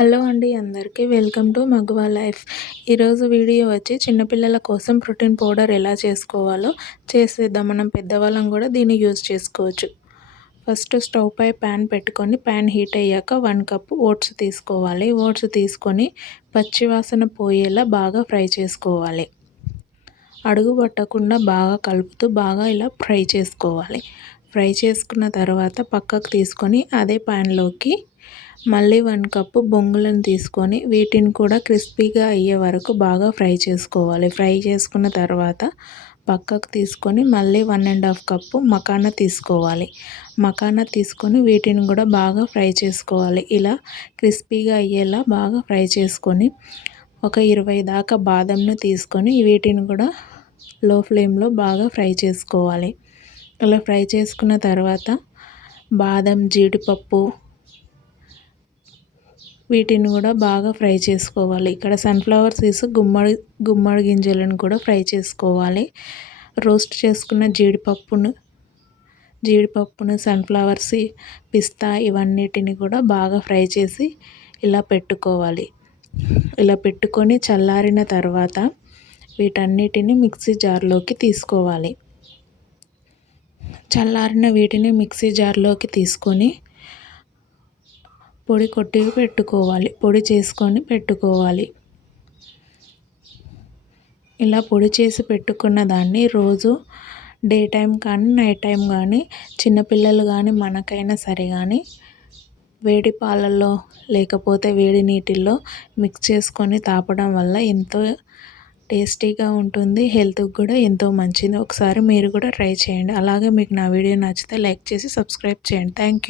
Hello అండి అందరికీ welcome to మగువా లైఫ్. ఈరోజు వీడియో వచ్చి చిన్నపిల్లల కోసం ప్రోటీన్ పౌడర్ ఎలా చేసుకోవాలో చేసేద్దాం. మనం పెద్దవాళ్ళం కూడా దీన్ని యూజ్ చేసుకోవచ్చు. ఫస్ట్ స్టవ్ పై ప్యాన్ పెట్టుకొని ప్యాన్ హీట్ అయ్యాక 1 కప్ ఓట్స్ తీసుకోవాలి. ఓట్స్ తీసుకొని పచ్చివాసన పోయేలా బాగా ఫ్రై చేసుకోవాలి. అడుగు పట్టకుండా బాగా కలుపుతూ బాగా ఇలా ఫ్రై చేసుకోవాలి. ఫ్రై చేసుకున్న తర్వాత పక్కకు తీసుకొని అదే ప్యాన్లోకి మళ్ళీ 1 కప్పు బొంగులను తీసుకొని వీటిని కూడా క్రిస్పీగా అయ్యే వరకు బాగా ఫ్రై చేసుకోవాలి. ఫ్రై చేసుకున్న తర్వాత పక్కకు తీసుకొని మళ్ళీ 1½ కప్పు మకానా తీసుకోవాలి. మకానా తీసుకొని వీటిని కూడా బాగా ఫ్రై చేసుకోవాలి. ఇలా క్రిస్పీగా అయ్యేలా బాగా ఫ్రై చేసుకొని ఒక 20 దాకా బాదంను తీసుకొని వీటిని కూడా లో ఫ్లేమ్లో బాగా ఫ్రై చేసుకోవాలి. ఇలా ఫ్రై చేసుకున్న తర్వాత బాదం, జీడిపప్పు వీటిని కూడా బాగా ఫ్రై చేసుకోవాలి. ఇక్కడ సన్ఫ్లవర్ సీడ్స్, గుమ్మడి గింజలను కూడా ఫ్రై చేసుకోవాలి. రోస్ట్ చేసుకున్న జీడిపప్పును సన్ఫ్లవర్ పిస్తా ఇవన్నిటిని కూడా బాగా ఫ్రై చేసి ఇలా పెట్టుకోవాలి. ఇలా పెట్టుకొని చల్లారిన తర్వాత వీటన్నిటిని మిక్సీ జార్లోకి తీసుకోవాలి. చల్లారిన వీటిని మిక్సీ జార్లోకి తీసుకొని పొడి కొట్టి పెట్టుకోవాలి. పొడి చేసుకొని పెట్టుకోవాలి. ఇలా పొడి చేసి పెట్టుకున్న దాన్ని రోజు డే టైం కానీ నైట్ టైం కానీ చిన్నపిల్లలు కానీ మనకైనా సరే కానీ వేడి పాలల్లో లేకపోతే వేడి నీటిల్లో మిక్స్ చేసుకొని తాపడం వల్ల ఎంతో టేస్టీగా ఉంటుంది. హెల్త్కి కూడా ఎంతో మంచిది. ఒకసారి మీరు కూడా ట్రై చేయండి. అలాగే మీకు నా వీడియో నచ్చితే లైక్ చేసి సబ్స్క్రైబ్ చేయండి. Thank you.